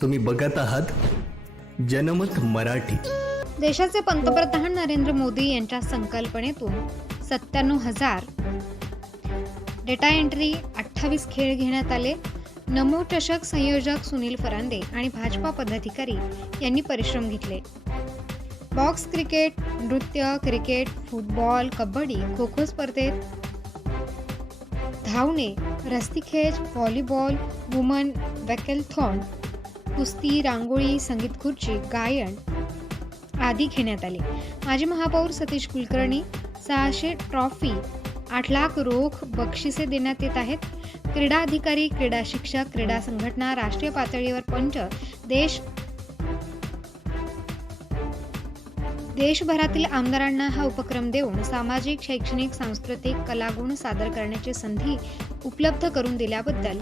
तुम्ही बघत आहात जनमत मराठी. देशाचे पंतप्रधान नरेंद्र मोदी यांच्या संकल्पनेतून सत्त्याण्णव हजार डेटा एंट्री अठ्ठावीस खेळ घेण्यात आले. नमो चषक संयोजक सुनील फरांदे आणि भाजपा पदाधिकारी यांनी परिश्रम घेतले. बॉक्स क्रिकेट नृत्य क्रिकेट फुटबॉल कबड्डी खो खो स्पर्धेत धावणे रस्तीखेच व्हॉलीबॉल वुमन वॅकेलथॉन कुस्ती रांगोळी संगीत खुर्ची गायन आदी घेण्यात आले. माजी महापौर सतीश कुलकर्णी सहाशे ट्रॉफी आठ लाख रोख बक्षिसे देण्यात येत आहेत. क्रीडा अधिकारी क्रीडा शिक्षक क्रीडा संघटना राष्ट्रीय पातळीवर पंच देश देशभरातील आमदारांना हा उपक्रम देऊन सामाजिक शैक्षणिक सांस्कृतिक कलागुण सादर करण्याची संधी उपलब्ध करून दिल्याबद्दल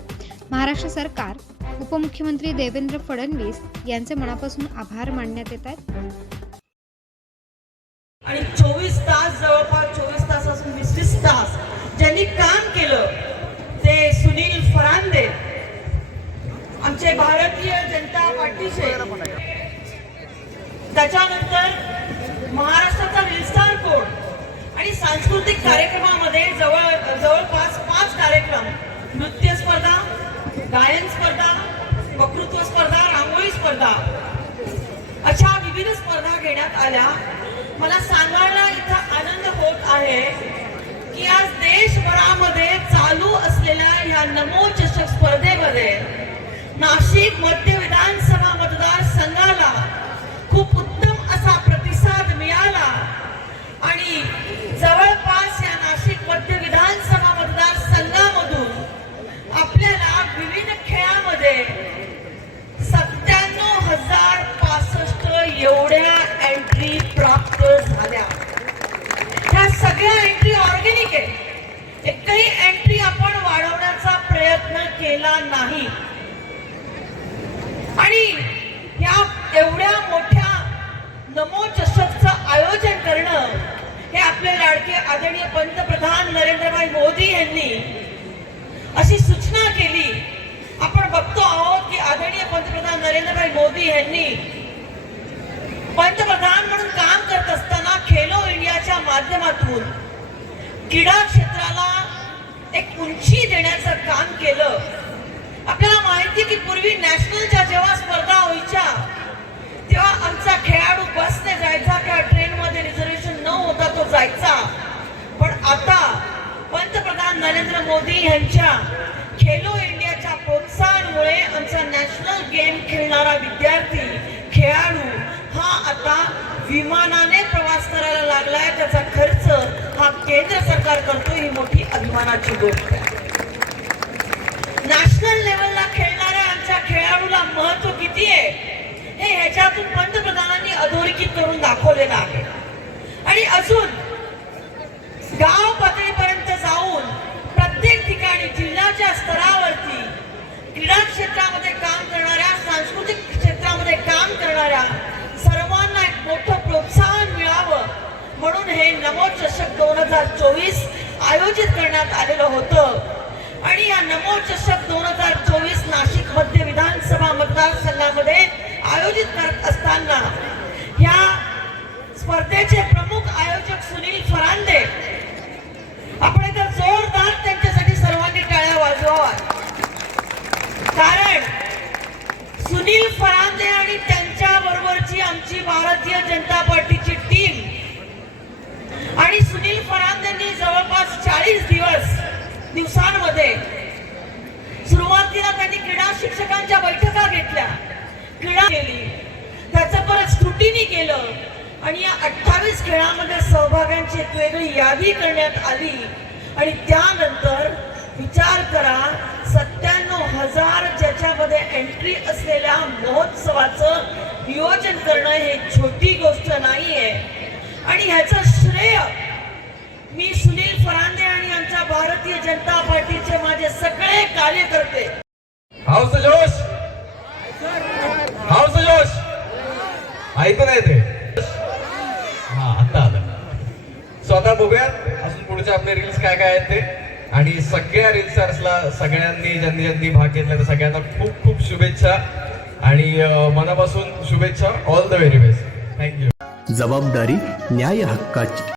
महाराष्ट्र सरकार उपमुख्यमंत्री देवेंद्र फडणवीस यांचे मनापासून आभार मानण्यात येत आहेत. आणि चोवीस तास जवळपास चोवीस तासापासून वीस वीस तास ज्यांनी काम केलं ते सुनील फरांदे आमचे भारतीय जनता पार्टीचे. त्याच्यानंतर महाराष्ट्राचा विस्तार कोड आणि सांस्कृतिक कार्यक्रमामध्ये जवळ जवळपास पाच कार्यक्रम नृत्य गायन स्पर्धा वक्तृत्व स्पर्धा रांगोळी स्पर्धा अशा विविध स्पर्धा घेण्यात आल्या. मला सांगायला इथं आनंद होत आहे की आज देशभरामध्ये चालू असलेल्या या नमो चषक स्पर्धेमध्ये नाशिक मध्य विधान प्रयत्न केला नाही. आणि ह्या एवढ्या मोठ्या नमो चषकचं आयोजन करणं हे आपले लाडके आदरणीय पंतप्रधान नरेंद्रभाई मोदी यांनी अशी सूचना केली. आपण बघतो आहोत की आदरणीय पंतप्रधान नरेंद्रभाई मोदी यांनी पंतप्रधान म्हणून काम करत असताना खेलो इंडियाच्या माध्यमातून क्रीडा क्षेत्राला एक उंची देण्याचं काम केलं. की पूर्वी नॅशनलच्या जेव्हा स्पर्धा व्हायच्या तेव्हा आमचा खेळाडू बसने जायचा किंवा ट्रेनमध्ये रिझर्वेशन न होता तो जायचा. पण आता पंतप्रधान नरेंद्र मोदी यांच्या खेलो इंडियाच्या प्रोत्साहनामुळे आमचा नॅशनल गेम खेळणारा विद्यार्थी खेळाडू हा आता विमानाने प्रवास करायला लागलाय. त्याचा खर्च हा केंद्र सरकार करतो ही मोठी अभिमानाची गोष्ट आहे. हे पंतप्रधानांनी अधोरेखित करून दाखवलेलं आहे. आणि अजून गाव पातळीपर्यंत जाऊन प्रत्येक ठिकाणी जिल्ह्याच्या स्तरावरती क्रीडा क्षेत्रामध्ये काम करणाऱ्या सांस्कृतिक क्षेत्रामध्ये काम करणाऱ्या सर्वांना एक मोठं प्रोत्साहन मिळावं म्हणून हे नमोचषक दोन हजार चोवीस आयोजित करण्यात आलेलं होतं. आणि या नमोचषक दोन हजार चोवीस नाशिक मध्य विधानसभा मतदारसंघामध्ये आयोजित करत असताना या स्पर्धेचे प्रमुख आयोजक सुनील फरांदे आपण इथं जोरदार त्यांच्यासाठी सर्वांनी टाळ्या वाजवा कारण सुनील फरांदे आणि त्यांच्या बरोबरची आमची भारतीय जनता पार्टीची टीम आणि सुनील फरांदेंनी जवळपास चाळीस दिवस दिवसांमध्ये सुरुवातीला त्यांनी क्रीडा शिक्षकांच्या बैठका घेतल्या. क्रीडा केली त्याचं परत स्क्रुटिनी केलं. आणि या अठ्ठावीस खेळामध्ये सहभाग्यांची एक वेगळी यादी करण्यात आली. आणि त्यानंतर विचार करा सत्त्याण्णव हजार ज्याच्यामध्ये एंट्री असलेल्या महोत्सवाचं नियोजन करणं हे छोटी गोष्ट नाहीये. आणि ह्याचं श्रेय मी सुनील फरांदे आणि आमच्या भारतीय जनता पार्टीचे माझे सगळे कार्यकर्ते. जोश हाऊस जोश ऐकत आहे ते हा आता आलं. सो आता बघूयात अजून पुढचे आपले रील्स काय काय आहेत ते. आणि सगळ्या रील्सर्सला सगळ्यांनी ज्यांनी ज्यांनी भाग घेतला त्या सगळ्यांना खूप खूप शुभेच्छा. आणि मनापासून शुभेच्छा. All the very best thank you जबाबदारी न्याय हक्काची.